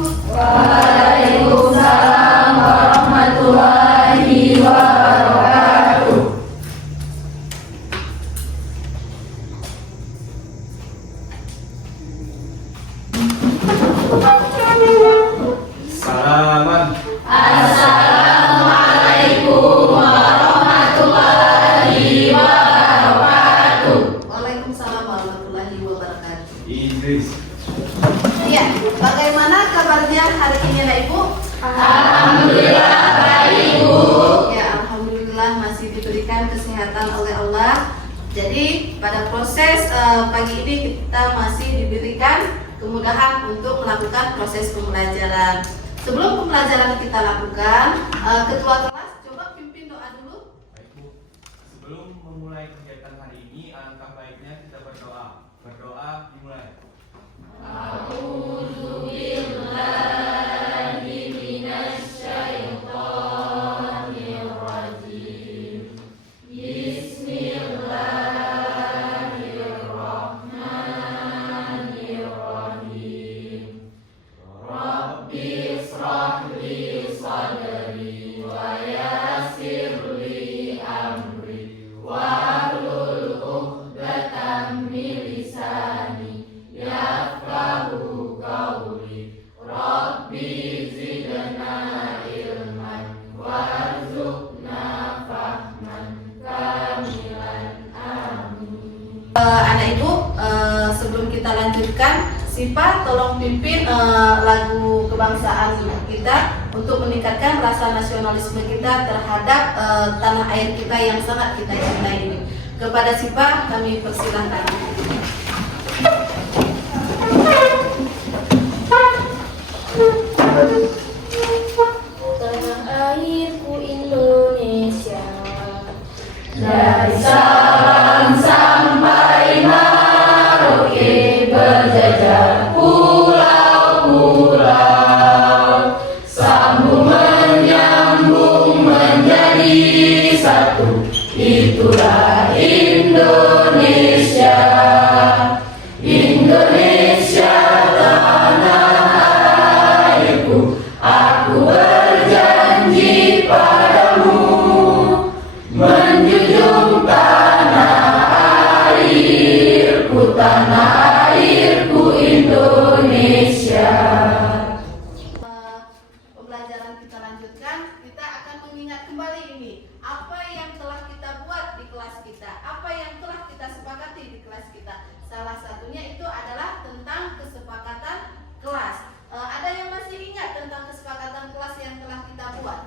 Waalaikumsalam warahmatullahi wabarakatuh. Salaman. Assalamualaikum warahmatullahi wabarakatuh. Waalaikumsalam warahmatullahi wabarakatuh. Idris. Iya, bagaimana kabarnya hari ini anak Ibu? Alhamdulillah baik, Bu. Ya, alhamdulillah masih diberikan kesehatan oleh Allah. Jadi pada proses pagi ini kita masih diberikan kemudahan untuk melakukan proses pembelajaran. Sebelum pembelajaran kita lakukan, ketua kelas coba pimpin doa dulu. Baik, Bu. Sebelum memulai kegiatan hari ini, alangkah baiknya kita berdoa. Berdoa dimulai. Anak Ibu, sebelum kita lanjutkan, Sipa tolong pimpin lagu kebangsaan kita untuk meningkatkan rasa nasionalisme kita terhadap tanah air kita yang sangat kita cintai ini. Kepada Sipa kami persilahkan. Tanah airku Indonesia, Dari Sabang sampai Merauke berjajar pulau-pulau, sambung menyambung menjadi satu, itulah Indonesia. Indonesia tanah airku, aku berjanji padamu menjunjung tanah airku Indonesia. Pembelajaran kita lanjutkan, kita akan mengingat kembali ini apa yang telah kita buat di kelas kita, apa yang telah kita sepakati di kelas kita. Salah satunya itu adalah tentang kesepakatan kelas. Ada yang masih ingat tentang kesepakatan kelas yang telah kita buat?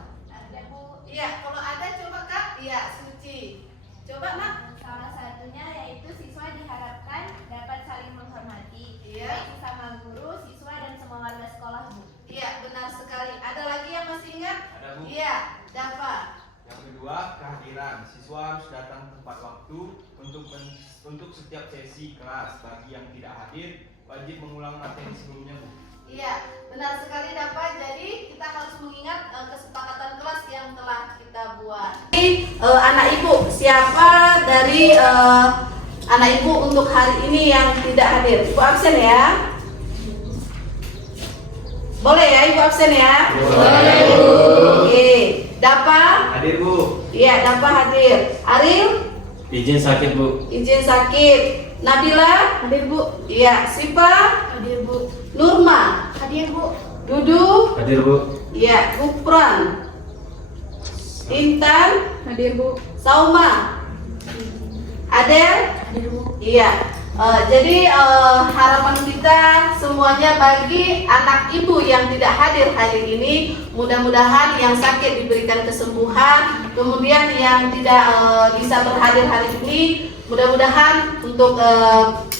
ada Bu. Iya, kalau ada coba Kak. Iya, Suci. Coba Nak. Salah satunya yaitu siswa diharapkan dapat saling menghormati, Iya. baik sesama guru, siswa dan semua warga sekolah, Bu. Iya, benar sekali. Ada lagi yang masih ingat? Ada, Bu. Iya, Dava. Yang kedua, kehadiran. Siswa harus datang tepat waktu untuk setiap sesi kelas. Bagi yang tidak hadir, wajib mengulang materi sebelumnya, Bu. Iya, benar sekali Dava. Jadi kita harus mengingat kesepakatan kelas yang telah kita buat. Anak Ibu, siapa dari anak Ibu untuk hari ini yang tidak hadir? Ibu absen ya? Boleh ya Ibu absen ya? Boleh, Bu. Oke, Dava? Hadir, Bu. Iya, Dava hadir. Ariel? Izin sakit, Bu. Izin sakit. Nabila? Hadir, Bu. Iya, Sipa? Hadir, Bu. Nurma? Hadir, Bu. Dudu? Hadir, Bu. Iya, Gufran. Intan? Hadir, Bu. Sauma? Adel? Hadir, Bu. Iya. Jadi harapan kita semuanya bagi anak ibu yang tidak hadir hari ini, mudah-mudahan yang sakit diberikan kesembuhan, kemudian yang tidak bisa berhadir hari ini, mudah-mudahan untuk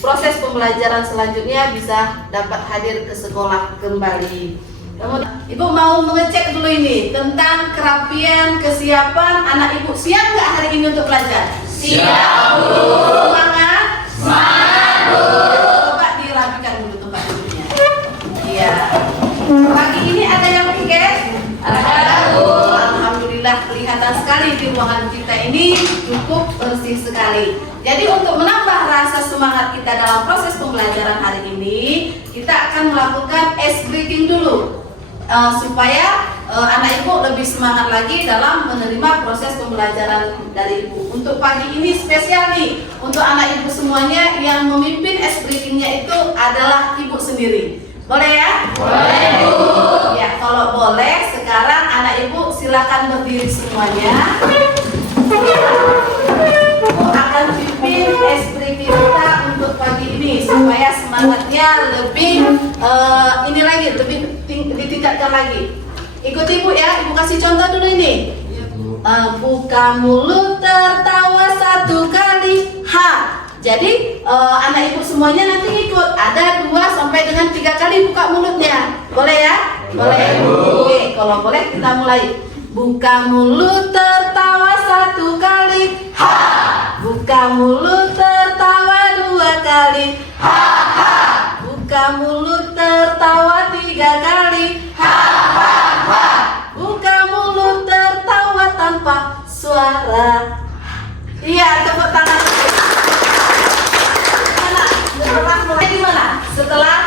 proses pembelajaran selanjutnya bisa dapat hadir ke sekolah kembali. Kemudian, Ibu mau mengecek dulu ini tentang kerapian, kesiapan anak Ibu. Siap nggak hari ini untuk belajar? Siap, Bu. Semangat. Semangat, Bu. Coba dirapikan dulu tempat duduknya. Iya. Pagi ini ada yang piket? Ada, Bu. Alhamdulillah kelihatan sekali di ruangan kita ini cukup bersih sekali. Jadi untuk menambah rasa semangat kita dalam proses pembelajaran hari ini, kita akan melakukan ice breaking dulu supaya anak ibu lebih semangat lagi dalam menerima proses pembelajaran dari ibu. Untuk pagi ini spesial nih untuk anak ibu semuanya, yang memimpin ice breakingnya itu adalah ibu sendiri. Boleh ya? Boleh, Bu. Ya, kalau boleh sekarang anak ibu silakan berdiri semuanya. Ibu akan pimpin ice breaking kita untuk pagi ini supaya semangatnya lebih ini lagi, lebih ditingkatkan lagi. Ikut ibu ya, ibu kasih contoh dulu ini. Buka mulut tertawa satu kali, ha. Jadi anak ibu semuanya nanti ikut. Ada 2 sampai dengan 3 kali buka mulutnya. Boleh ya? Boleh, Bu. Oke, kalau boleh kita mulai. Buka mulut tertawa satu kali, ha. Buka mulut tertawa 2 kali, ha ha. Buka mulut tertawa 3 kali, ha ha ha. Buka mulut tertawa tanpa suara. Iya, tepuk tangan. Setelah mulai gimana? Setelah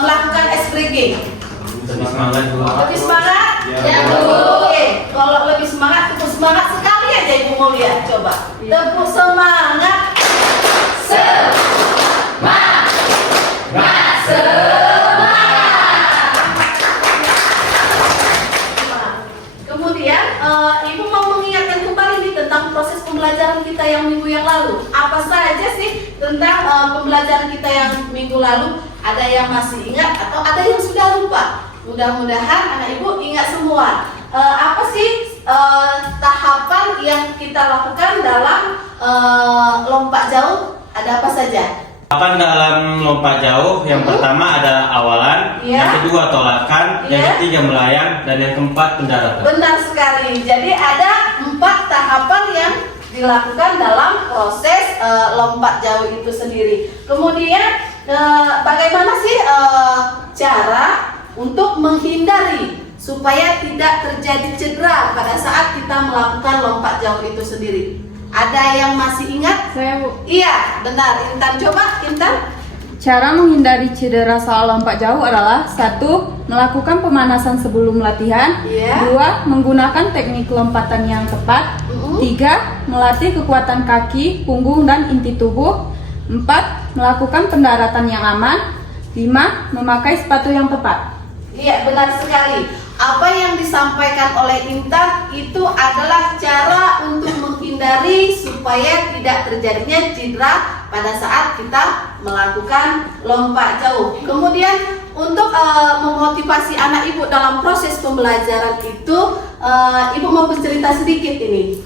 melakukan ice breaking. Lebih semangat, Bu. Lebih semangat? Ya, Bu. Oke, kalau lebih semangat, tepuk semangat sekali aja ibu mau lihat, coba. Tepuk semangat. Kemudian ibu mau mengingatkan kembali nih tentang proses pembelajaran kita yang minggu yang lalu. Apa saja sih tentang pembelajaran kita yang minggu lalu? Ada yang masih ingat atau ada yang sudah lupa? Mudah-mudahan anak ibu ingat semua. Apa sih tahapan yang kita lakukan dalam lompat jauh? Ada apa saja? Tahapan dalam lompat jauh yang pertama ada awalan, Iya. yang kedua tolakan, yang Iya. ketiga melayang, dan yang keempat pendaratan. Benar sekali. Jadi ada 4 tahapan yang dilakukan dalam proses lompat jauh itu sendiri. Kemudian bagaimana sih cara untuk menghindari supaya tidak terjadi cedera pada saat kita melakukan lompat jauh itu sendiri? Ada yang masih ingat? Saya, Bu. Iya, benar. Intan, coba Intan. Cara menghindari cedera saat lompat jauh adalah 1. Melakukan pemanasan sebelum latihan. Iya. 2. Menggunakan teknik lompatan yang tepat. 3. Melatih kekuatan kaki, punggung, dan inti tubuh. 4. Melakukan pendaratan yang aman. 5. Memakai sepatu yang tepat. Iya, benar sekali. Apa yang disampaikan oleh Intan itu adalah cara untuk menghindari supaya tidak terjadinya cedera pada saat kita melakukan lompat jauh. Kemudian untuk memotivasi anak ibu dalam proses pembelajaran itu, ibu mau bercerita sedikit ini.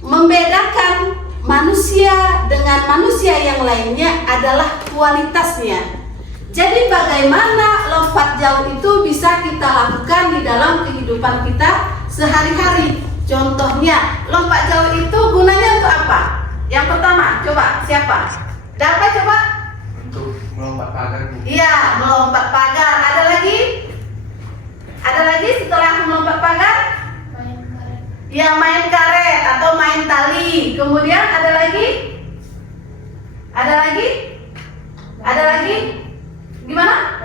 Membedakan manusia dengan manusia yang lainnya adalah kualitasnya. Jadi bagaimana lompat jauh itu bisa kita lakukan di dalam kehidupan kita sehari-hari. Contohnya, lompat jauh itu gunanya untuk apa? Yang pertama, coba siapa? Dapat coba? Untuk melompat pagar, Bu. Iya, melompat pagar. Ada lagi? Ada lagi setelah melompat pagar? Ya, main karet atau main tali. Kemudian ada lagi? Ada lagi? Ada lagi? Gimana?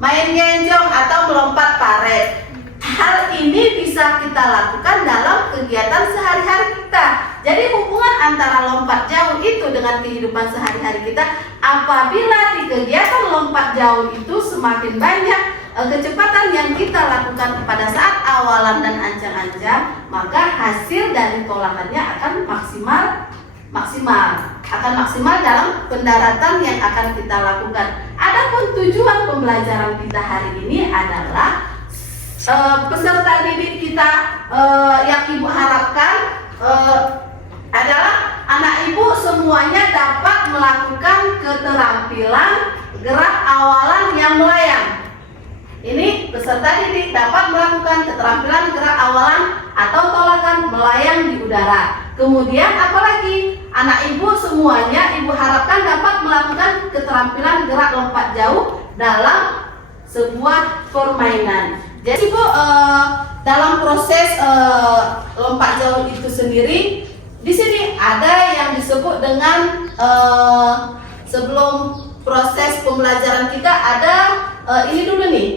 Main genjong atau melompat paret. Hal ini bisa kita lakukan dalam kegiatan sehari-hari kita. Jadi hubungan antara lompat jauh itu dengan kehidupan sehari-hari kita, apabila di kegiatan lompat jauh itu semakin banyak kecepatan yang kita lakukan pada saat awalan dan ancang-ancang, maka hasil dari tolakannya akan maksimal dalam pendaratan yang akan kita lakukan. Adapun tujuan pembelajaran kita hari ini adalah peserta didik kita yang ibu harapkan adalah anak ibu semuanya dapat melakukan keterampilan gerak awalan yang melayang. Ini peserta didik dapat melakukan keterampilan gerak awalan atau tolakan melayang di udara. Kemudian apalagi anak ibu semuanya ibu harapkan dapat melakukan keterampilan gerak lompat jauh dalam sebuah permainan. Jadi ibu dalam proses lompat jauh itu sendiri, di sini ada yang disebut dengan sebelum proses pembelajaran kita ada ini dulu nih,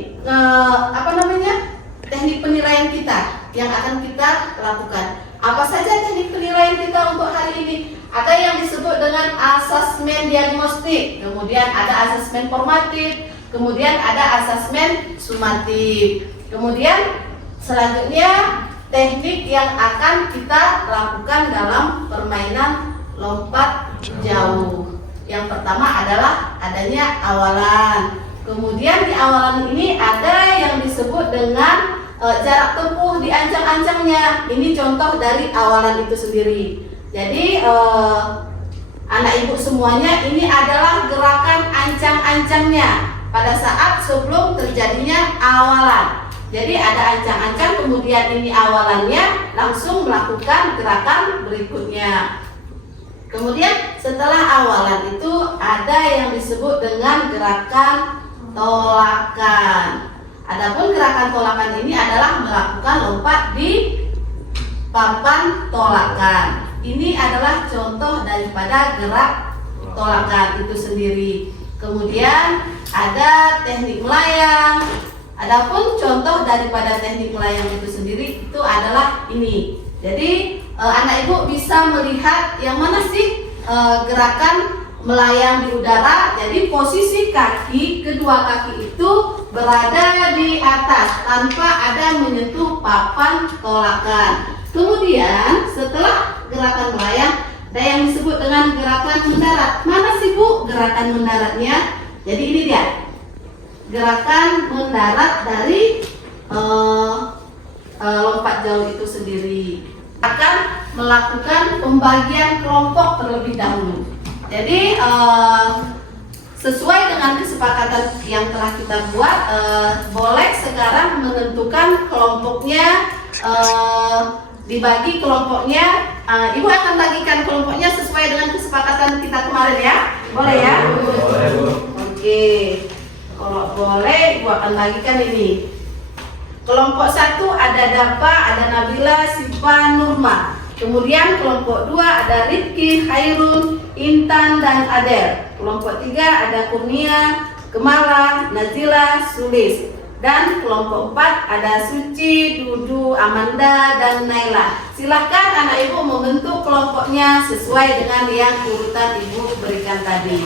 teknik penilaian kita yang akan kita lakukan. Apa saja teknik penilaian kita untuk hari ini? Ada yang disebut dengan asesmen diagnostik, kemudian ada asesmen formatif, kemudian ada asesmen sumatif. Kemudian selanjutnya teknik yang akan kita lakukan dalam permainan lompat jauh. Yang pertama adalah adanya awalan. Kemudian di awalan ini ada yang disebut dengan jarak tempuh di ancang-ancangnya. Ini contoh dari awalan itu sendiri. Jadi anak ibu semuanya, ini adalah gerakan ancang-ancangnya pada saat sebelum terjadinya awalan. Jadi ada ancang-ancang, kemudian ini awalannya, langsung melakukan gerakan berikutnya. Kemudian setelah awalan itu ada yang disebut dengan gerakan tolakan. Adapun gerakan tolakan ini adalah melakukan lompat di papan tolakan. Ini adalah contoh daripada gerak tolakan itu sendiri. Kemudian ada teknik melayang. Adapun contoh daripada teknik melayang itu sendiri itu adalah ini. Jadi anak ibu bisa melihat yang mana sih gerakan melayang di udara. Jadi posisi kaki, kedua kaki itu berada di atas tanpa ada menyentuh papan tolakan. Kemudian setelah gerakan melayang ada yang disebut dengan gerakan mendarat. Mana sih Bu gerakan mendaratnya? Jadi ini dia gerakan mendarat dari lompat jauh itu sendiri. Akan melakukan pembagian kelompok terlebih dahulu. Jadi sesuai dengan kesepakatan yang telah kita buat, boleh sekarang menentukan kelompoknya, dibagi kelompoknya. Ibu akan bagikan kelompoknya sesuai dengan kesepakatan kita kemarin ya. Boleh ya? Boleh, Bu. Oke. Kalau boleh, Ibu akan bagikan ini. Kelompok 1 ada Dapa, ada Nabila, Siva, Nurma. Kemudian kelompok 2 ada Rizky, Khairun, Intan, dan Adel. Kelompok 3 ada Kurnia, Kemala, Nazila, Sulis. Dan kelompok 4 ada Suci, Dudu, Amanda, dan Naila. Silahkan anak ibu membentuk kelompoknya sesuai dengan yang urutan ibu berikan tadi.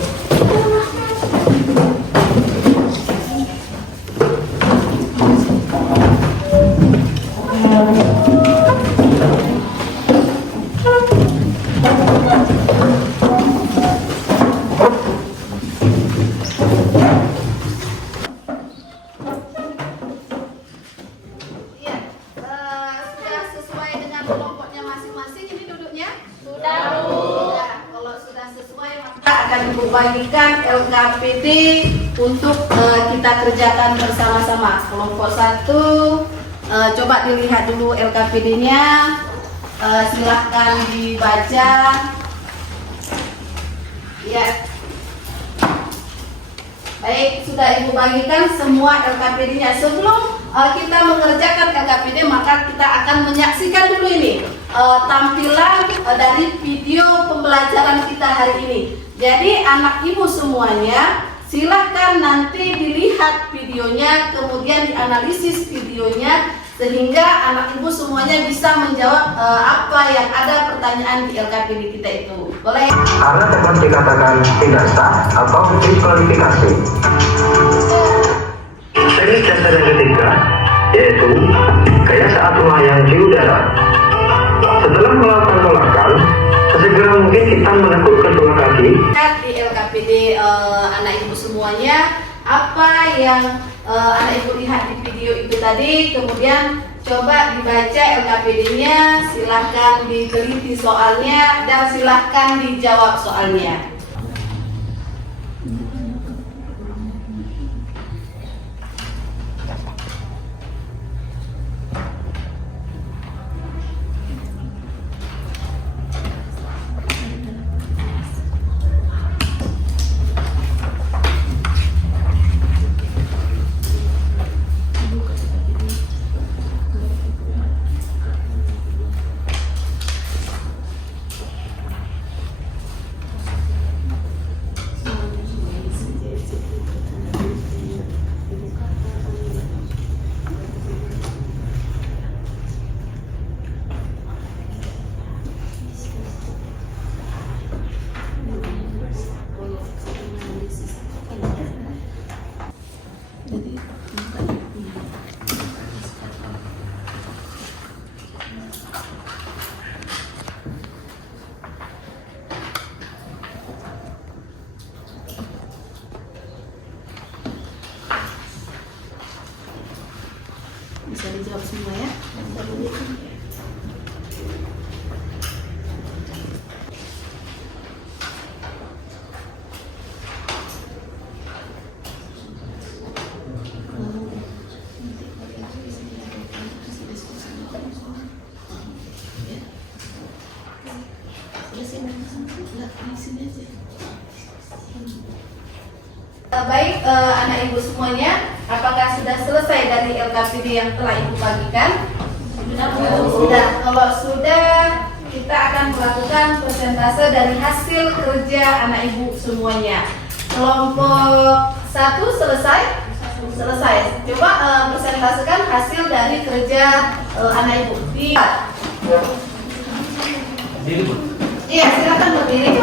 Sudah sesuai dengan kelompoknya masing-masing ini duduknya? Sudah. Kalau sudah sesuai maka akan dibagikan LKPD untuk kita kerjakan bersama-sama. Kelompok 1 coba dilihat dulu LKPD-nya. Silahkan dibaca. Ya. Baik, sudah Ibu bagikan semua LKPD-nya. Sebelum kita mengerjakan LKPD, maka kita akan menyaksikan dulu ini tampilan dari video pembelajaran kita hari ini. Jadi anak ibu semuanya, silahkan nanti dilihat videonya, kemudian dianalisis videonya, sehingga anak ibu semuanya bisa menjawab apa yang ada pertanyaan di LKPD kita itu. Boleh? Karena dapat dikatakan tidak sah atau diskualifikasi. Teknik dasar yang ketiga yaitu gaya saat melayang di udara. Setelah melakukan tolakan, sesegera mungkin kita menekuk kedua kaki. Lihat di LKPD anak ibu semuanya apa yang anak ibu lihat di video itu tadi, kemudian coba dibaca LKPD-nya, silahkan diteliti soalnya dan silahkan dijawab soalnya. semua ya. Baik anak ibu semuanya, apakah sudah selesai dari LKPD yang telah ibu bagikan? Sudah. Kalau sudah, kita akan melakukan persentase dari hasil kerja anak ibu semuanya. Kelompok 1 selesai? Selesai. Coba persentasekan hasil dari kerja anak ibu. Iya, silakan berdiri.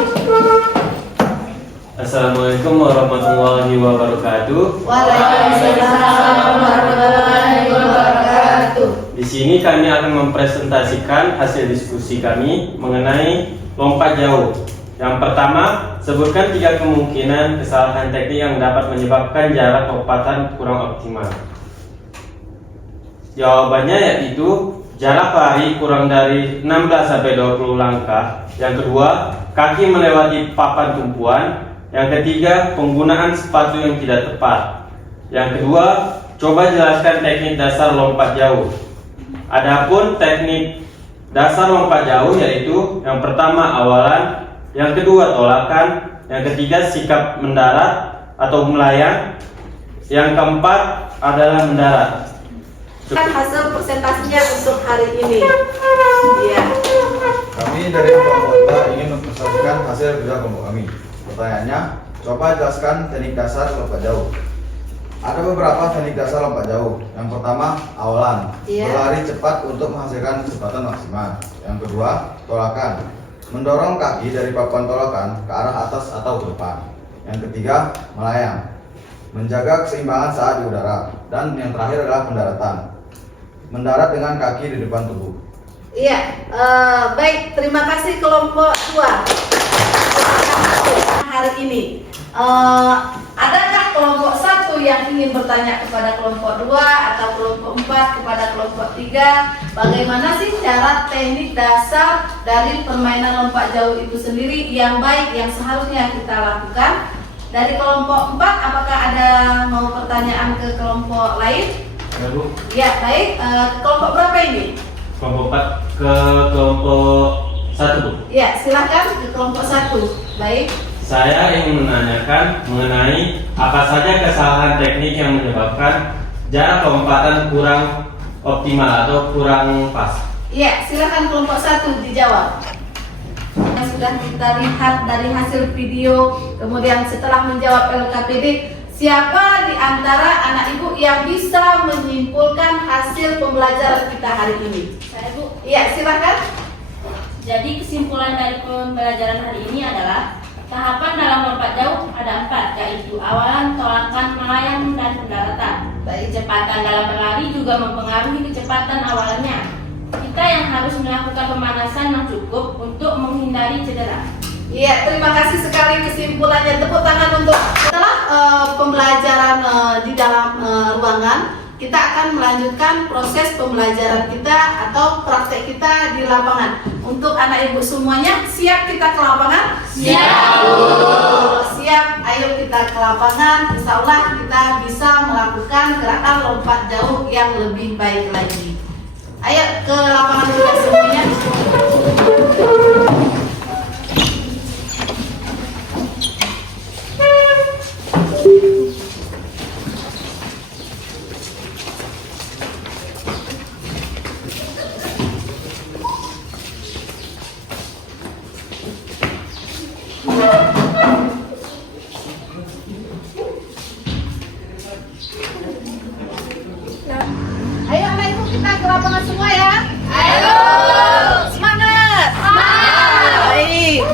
Assalamualaikum warahmatullahi wabarakatuh. Waalaikumsalam warahmatullahi wabarakatuh. Di sini kami akan mempresentasikan hasil diskusi kami mengenai lompat jauh. Yang pertama, sebutkan 3 kemungkinan kesalahan teknik yang dapat menyebabkan jarak lompatan kurang optimal. Jawabannya yaitu jarak lari kurang dari 16-20 langkah. Yang kedua, kaki melewati papan tumpuan. Yang ketiga, penggunaan sepatu yang tidak tepat. Yang kedua, coba jelaskan teknik dasar lompat jauh. Adapun teknik dasar lompat jauh yaitu yang pertama awalan, yang kedua tolakan, yang ketiga sikap mendarat atau melayang, yang keempat adalah mendarat. Hasil presentasinya untuk hari ini. Iya. Kami dari kelompok 2 ingin mempresentasikan hasil kerja kelompok kami. Pertanyaannya, coba jelaskan teknik dasar lompat jauh. Ada beberapa teknik dasar lompat jauh. Yang pertama, awalan, berlari cepat untuk menghasilkan kecepatan maksimal. Yang kedua, tolakan, mendorong kaki dari papan tolakan ke arah atas atau ke depan. Yang ketiga, melayang, menjaga keseimbangan saat di udara. Dan yang terakhir adalah pendaratan, mendarat dengan kaki di depan tubuh. Iya, baik, terima kasih kelompok 2 hari ini. Adakah kelompok 1 yang ingin bertanya kepada kelompok 2 atau kelompok 4 kepada kelompok 3, bagaimana sih cara teknik dasar dari permainan lompat jauh itu sendiri yang baik yang seharusnya kita lakukan? Dari kelompok 4, apakah ada mau pertanyaan ke kelompok lain? Ya, Bu. Ya, baik. Kelompok berapa ini? Kelompok 4 ke kelompok 1, Bu. Ya, silahkan ke kelompok 1. Baik. Saya ingin menanyakan mengenai apa saja kesalahan teknik yang menyebabkan jarak lompatan kurang optimal atau kurang pas. Iya, silakan kelompok 1 dijawab. Yang sudah kita lihat dari hasil video, kemudian setelah menjawab LKPD, siapa di antara anak ibu yang bisa menyimpulkan hasil pembelajaran kita hari ini? Saya, Bu. Iya, silakan. Jadi kesimpulan dari pembelajaran hari ini adalah tahapan dalam lompat jauh ada 4, yaitu awalan, tolakan, melayang, dan pendaratan. Baik. Kecepatan dalam berlari juga mempengaruhi kecepatan awalannya. Kita yang harus melakukan pemanasan yang cukup untuk menghindari cedera. Iya, terima kasih sekali kesimpulannya. Tepuk tangan untuk setelah pembelajaran di dalam ruangan. Kita akan melanjutkan proses pembelajaran kita atau praktek kita di lapangan. Untuk anak ibu semuanya, siap kita ke lapangan? Siap. Siap, ayo kita ke lapangan. Insya Allah kita bisa melakukan gerakan lompat jauh yang lebih baik lagi. Ayo ke lapangan kita semuanya. Ayo anak ibu kita ke lapangan semua ya. Ayo. Semangat. Semangat. Baik.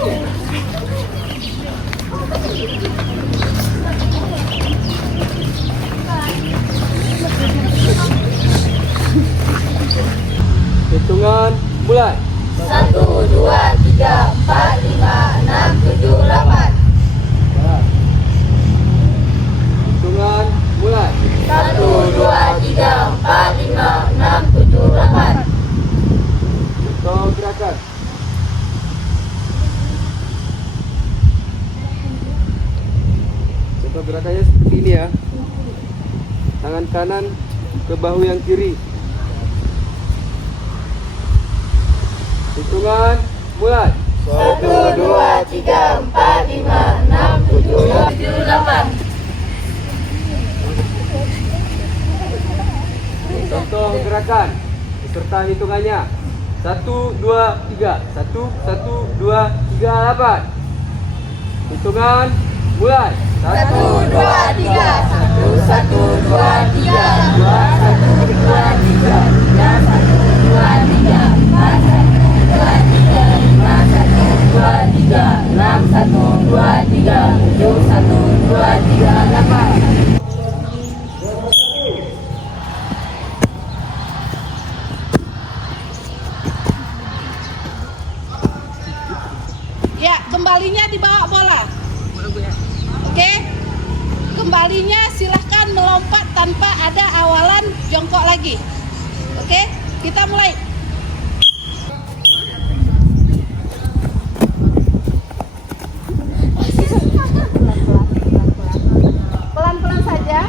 Hitungan mulai. 1, 2, 3, 4, 5, 6, 7, 8. Hitungan mulai. 1, 2, 3, 4, 5, 6, 7, gerakannya seperti ini ya. Tangan kanan ke bahu yang kiri. Hitungan mulai. 1, 2, 3, 4, 5, 6, 7, 8. Contoh gerakan beserta hitungannya. 1, 2, 3. 1, 1, 2, 3, 8. Hitungan mulai. 1, 2, 3. 1, 1, 2, 3. 2, 1, 2, 3. 3, 1, 2, 3. 4, 1, 2, 3. 5, 1, 2, 3. 6, 1, 2, 3. 7, 1, 2, 3, 8. Ya, kembalinya dibawa bola. Oke. Kembalinya silahkan melompat tanpa ada awalan jongkok lagi. Oke, kita mulai. Pelan-pelan saja.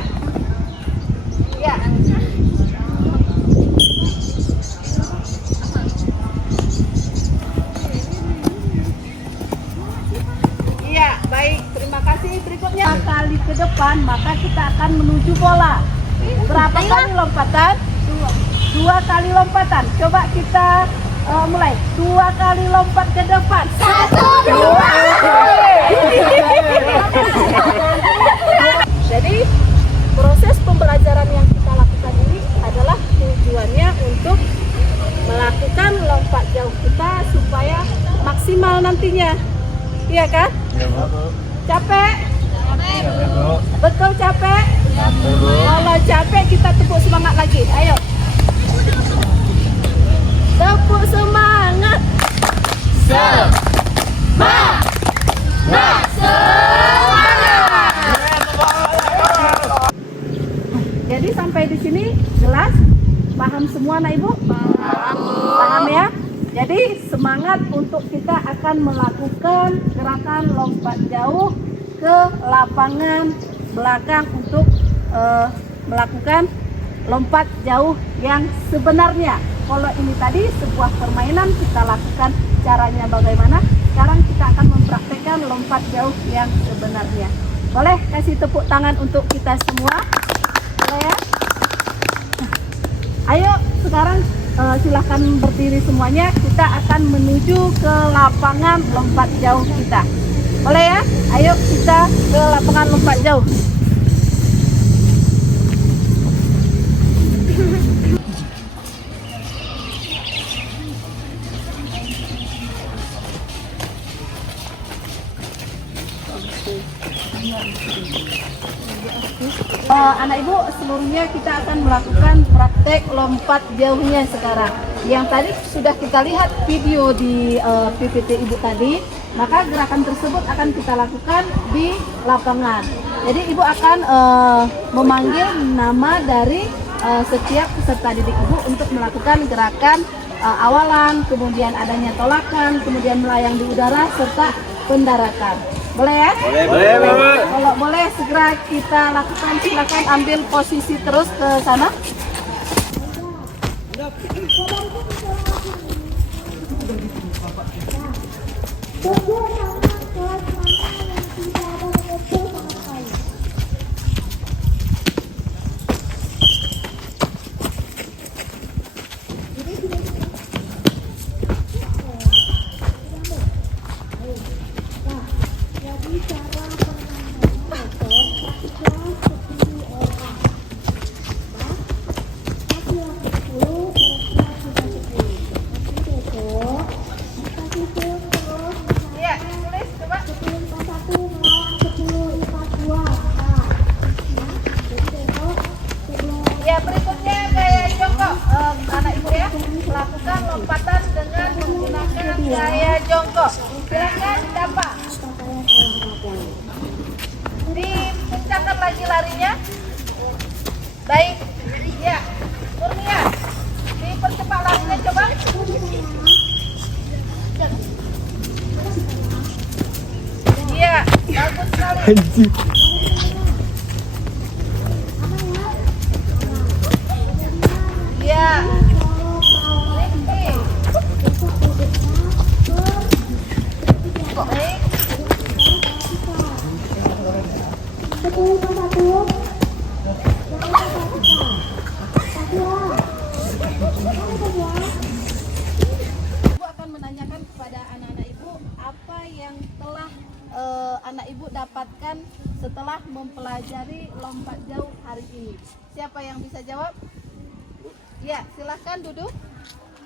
Ya. Iya, baik. Terima kasih. Berikutnya kali ke depan, maka kita akan menuju bola. Berapa kali lompatan? 2 kali lompatan. Coba kita mulai. 2 kali lompat ke depan. 1, 2. Jadi proses pembelajaran yang kita lakukan ini adalah tujuannya untuk melakukan lompat jauh kita supaya maksimal nantinya. Iya kan? Iya, Bu. Capek? Betul capek? Kalau capek kita tepuk semangat lagi. Ayo. Tepuk semangat. Semangat. Jadi sampai di sini jelas? Paham semua anak ibu? Paham ya? Jadi semangat untuk kita akan melakukan gerakan lompat jauh ke lapangan belakang untuk melakukan lompat jauh yang sebenarnya. Kalau ini tadi sebuah permainan kita lakukan caranya bagaimana. Sekarang kita akan mempraktekkan lompat jauh yang sebenarnya. Boleh kasih tepuk tangan untuk kita semua? Boleh ya? Ayo sekarang silahkan berdiri semuanya. Kita akan menuju ke lapangan lompat jauh kita. Boleh ya? Ayo kita ke lapangan lompat jauh. Anak ibu seluruhnya kita akan melakukan praktek lompat jauhnya sekarang. Yang tadi sudah kita lihat video di PPT ibu tadi, maka gerakan tersebut akan kita lakukan di lapangan. Jadi ibu akan memanggil nama dari setiap peserta didik ibu untuk melakukan gerakan awalan, kemudian adanya tolakan, kemudian melayang di udara serta pendaratan. Boleh ya? Boleh, Bu. Kalau boleh segera kita lakukan, silakan ambil posisi terus ke sana. Ya, berikutnya gaya jongkok. Anak ibu ya, lakukan lompatan dengan menggunakan gaya jongkok. Silakan dapat. Dikencangkan lagi larinya. Baik. Ya, Kurnia. Dipercepat larinya coba. Iya, bagus sekali. Ibu akan menanyakan kepada anak-anak ibu apa yang telah anak ibu dapatkan setelah mempelajari lompat jauh hari ini. Siapa yang bisa jawab? Ya, silahkan duduk.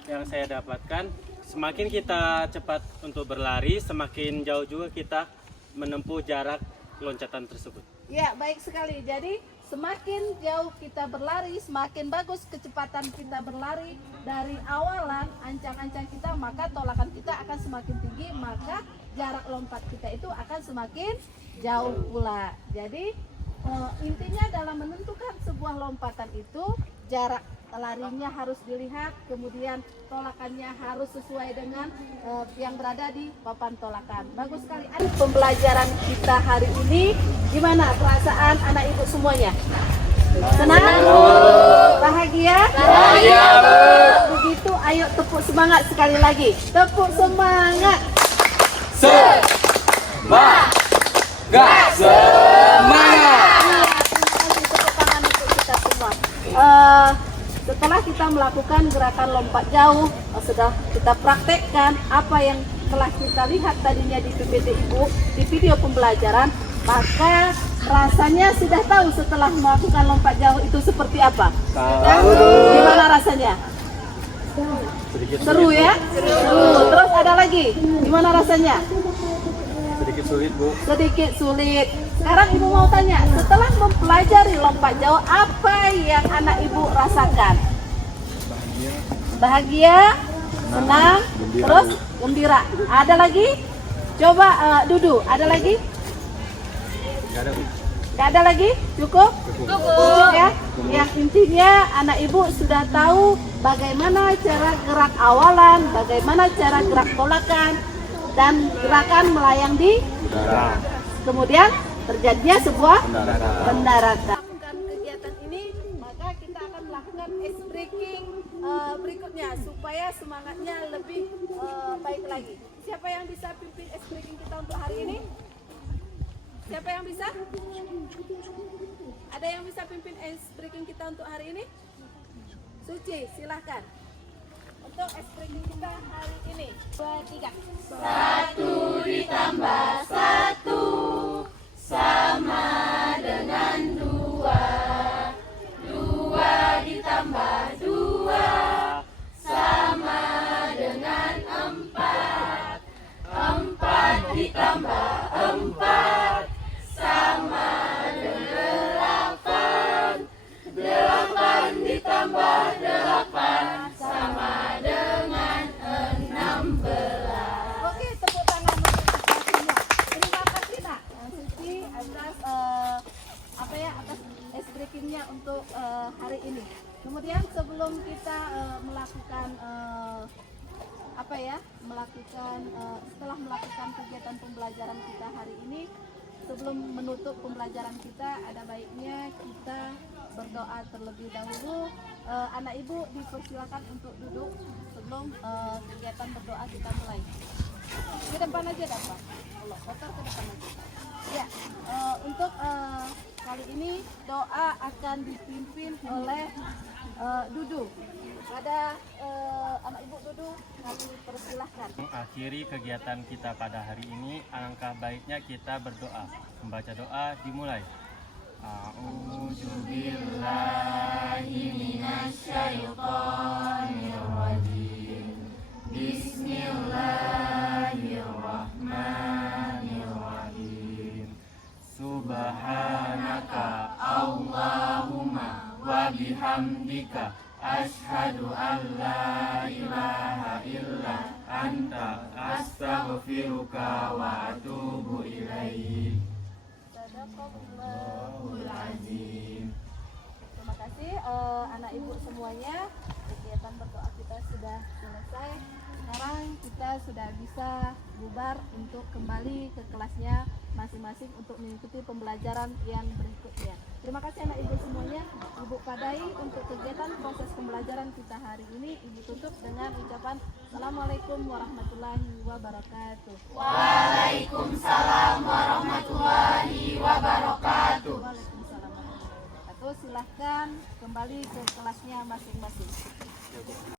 Yang saya dapatkan, semakin kita cepat untuk berlari, semakin jauh juga kita menempuh jarak loncatan tersebut. Ya, baik sekali. Jadi semakin jauh kita berlari, semakin bagus kecepatan kita berlari dari awalan ancang-ancang kita, maka tolakan kita akan semakin tinggi, maka jarak lompat kita itu akan semakin jauh pula. Jadi intinya dalam menentukan sebuah lompatan itu jarak larinya harus dilihat, kemudian tolakannya harus sesuai dengan yang berada di papan tolakan. Bagus sekali. Pembelajaran kita hari ini, gimana perasaan anak ibu semuanya? Senang? Bahagia? Bahagia, Bu. Begitu, ayo tepuk semangat sekali lagi. Tepuk semangat. Semangat. Tepuk tangan untuk kita semua. Setelah kita melakukan gerakan lompat jauh, sudah kita praktekkan apa yang telah kita lihat tadinya di PPT Ibu di video pembelajaran, maka rasanya sudah tahu setelah melakukan lompat jauh itu seperti apa? Gimana rasanya? Seru ya? Seru. Terus ada lagi, gimana rasanya? Sedikit sulit, Bu. Sedikit sulit. Sekarang Ibu mau tanya, setelah mempelajari lompat jauh, apa yang anak Ibu rasakan? Bahagia, senang, terus gembira. Ada lagi? Coba Dudu, ada lagi? Gak ada lagi? Cukup? Cukup ya. Yang intinya anak Ibu sudah tahu bagaimana cara gerak awalan, bagaimana cara gerak tolakan, dan gerakan melayang di udara. Kemudian terjadinya sebuah pendaratan. Melakukan kegiatan ini, maka kita akan melakukan ice breaking berikutnya supaya semangatnya lebih baik lagi. Siapa yang bisa pimpin ice breaking kita untuk hari ini? Siapa yang bisa? Ada yang bisa pimpin ice breaking kita untuk hari ini? Suci, silahkan. Untuk ice breaking kita hari ini 2, 3. 1 ditambah 1 sama dengan 2. 2 ditambah 2 sama dengan 4. 4 ditambah 4 sama dengan 8. 8 ditambah 8 sama dengan 16. Oke, tepuk tangan untuk kita semua. Terima kasih Nak Suci atas atas ice breakingnya untuk hari ini. Kemudian sebelum kita melakukan setelah melakukan kegiatan pembelajaran kita hari ini, sebelum menutup pembelajaran kita, ada baiknya kita berdoa terlebih dahulu. Anak ibu dipersilakan untuk duduk sebelum kegiatan berdoa kita mulai. Ke depan aja dapat. Allah, kotor ke depan aja. Ya, untuk kali ini doa akan dipimpin oleh Dudu. Pada anak ibu Dudu, kami persilahkan. Mengakhiri kegiatan kita pada hari ini, alangkah baiknya kita berdoa. Membaca doa dimulai. A'udzubillahi minasyaitonirrajim. Bismillahirrahmanirrahim. Subhanaka Allahumma wa bihamdika asyhadu an la ilaha illa anta astaghfiruka wa atubu ilaik. Sadaqallahul azim. Terima kasih anak ibu semuanya. Kegiatan berdoa kita sudah selesai. Sekarang kita sudah bisa bubar untuk kembali ke kelasnya masing-masing untuk mengikuti pembelajaran yang berikutnya. Terima kasih anak ibu semuanya. Ibu Padai untuk kegiatan proses pembelajaran kita hari ini ibu tutup dengan ucapan Assalamualaikum warahmatullahi wabarakatuh. Waalaikumsalam warahmatullahi wabarakatuh. Waalaikumsalam warahmatullahi wabarakatuh. Silahkan kembali ke kelasnya masing-masing.